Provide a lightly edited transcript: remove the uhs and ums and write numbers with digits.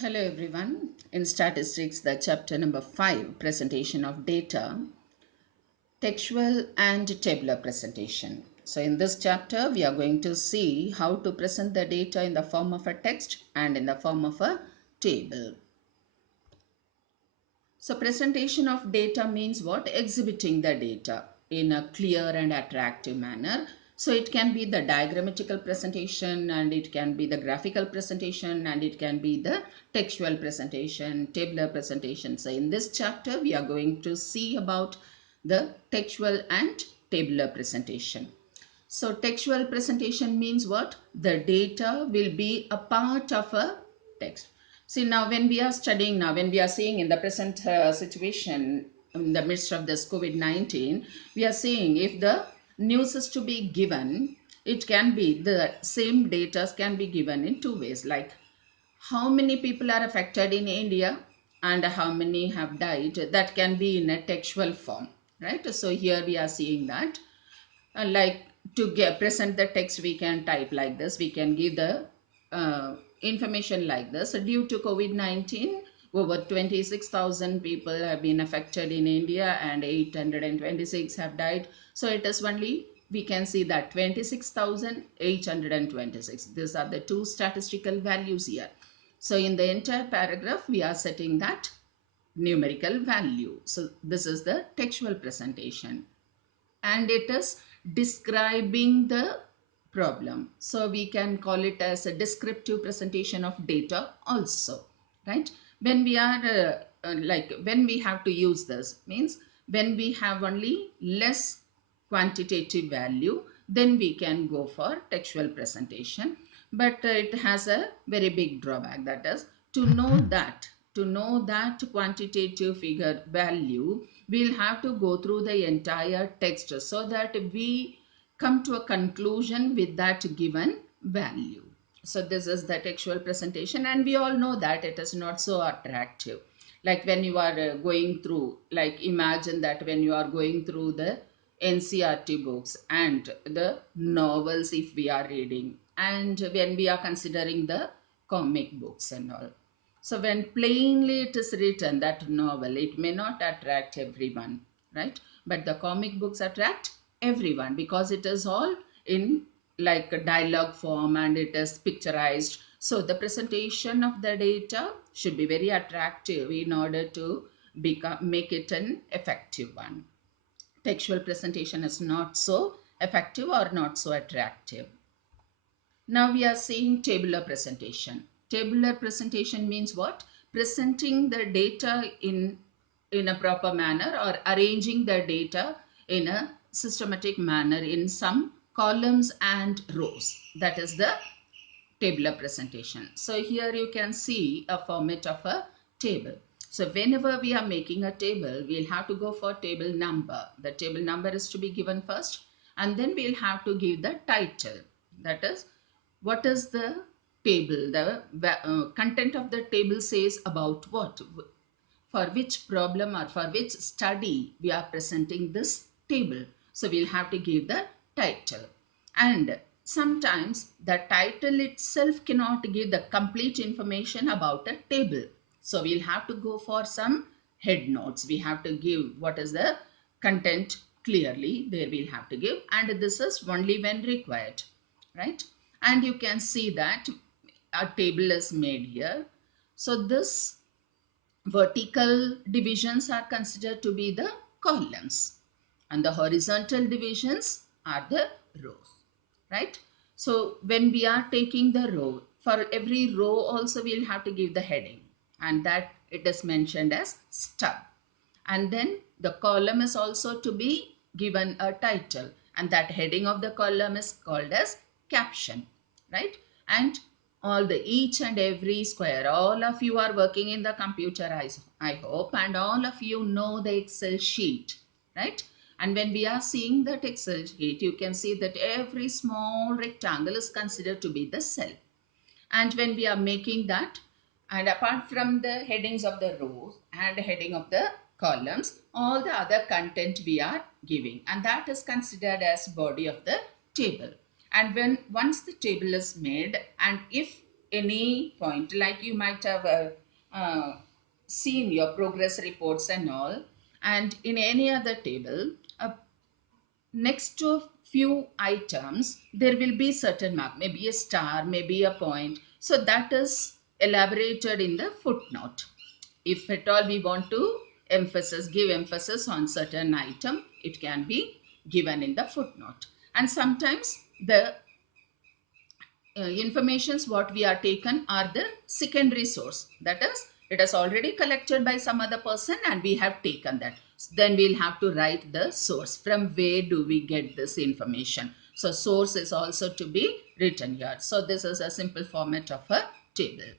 Hello everyone. In statistics, the chapter number 5, presentation of data, textual and tabular presentation. So in this chapter, we are going to see how to present the data in the form of a text and in the form of a table. So presentation of data means what? Exhibiting the data in a clear and attractive manner. So it can be the diagrammatical presentation, and it can be the graphical presentation, and it can be the textual presentation, tabular presentation. So in this chapter, we are going to see about the textual and tabular presentation. So textual presentation means what? The data will be a part of a text. See, now when we are studying, now when we are seeing in the present situation in the midst of this COVID-19, we are seeing if the news is to be given, it can be the same data can be given in two ways, like how many people are affected in India and how many have died. That can be in a textual form, right? So here we are seeing that like to present the text, we can type like this, we can give the information like this. So due to COVID-19, over 26,000 people have been affected in India and 826 have died. So it is only, we can see that 26,826. These are the two statistical values here. So in the entire paragraph, we are setting that numerical value. So this is the textual presentation, and it is describing the problem. So we can call it as a descriptive presentation of data also, right? When we are when we have to use this means when we have only less quantitative value, then we can go for textual presentation. But it has a very big drawback, that is to know that quantitative figure value, we'll have to go through the entire text so that we come to a conclusion with that given value. So this is the textual presentation, and we all know that it is not so attractive. Like when you are going through, like imagine that when you are going through the NCRT books and the novels, if we are reading, and when we are considering the comic books and all. So when plainly it is written, that novel, it may not attract everyone, right? But the comic books attract everyone because it is all in like a dialogue form and it is picturized. So the presentation of the data should be very attractive in order to make it an effective one. Textual presentation is not so effective or not so attractive. Now we are seeing tabular presentation. Tabular presentation means what? Presenting the data in a proper manner, or arranging the data in a systematic manner in some columns and rows. That is the tabular presentation. So here you can see a format of a table. So whenever we are making a table, we'll have to go for table number. The table number is to be given first, and then we'll have to give the title. That is, what is the table, the content of the table says about what, for which problem or for which study we are presenting this table. So we'll have to give the title, and sometimes the title itself cannot give the complete information about a table. So we'll have to go for some head notes. We have to give what is the content clearly, there we'll have to give, and this is only when required, right? And you can see that a table is made here. So this vertical divisions are considered to be the columns, and the horizontal divisions are the rows, right? So when we are taking the row, for every row also we'll have to give the heading, and that it is mentioned as stub. And then the column is also to be given a title, and that heading of the column is called as caption, right? And all the each and every square, all of you are working in the computer, I hope, and all of you know the Excel sheet, right? And when we are seeing that Excel sheet, you can see that every small rectangle is considered to be the cell. And when we are making that, and apart from the headings of the rows and heading of the columns, all the other content we are giving, and that is considered as body of the table. And when once the table is made, and if any point, like you might have seen your progress reports and all, and in any other table, next to a few items there will be certain mark, maybe a star, maybe a point. So that is elaborated in the footnote. If at all we want to give emphasis on certain item, it can be given in the footnote. And sometimes the informations what we are taken are the secondary source, that is it is already collected by some other person and we have taken that. Then we'll have to write the source, from where do we get this information. So source is also to be written here. So this is a simple format of a table.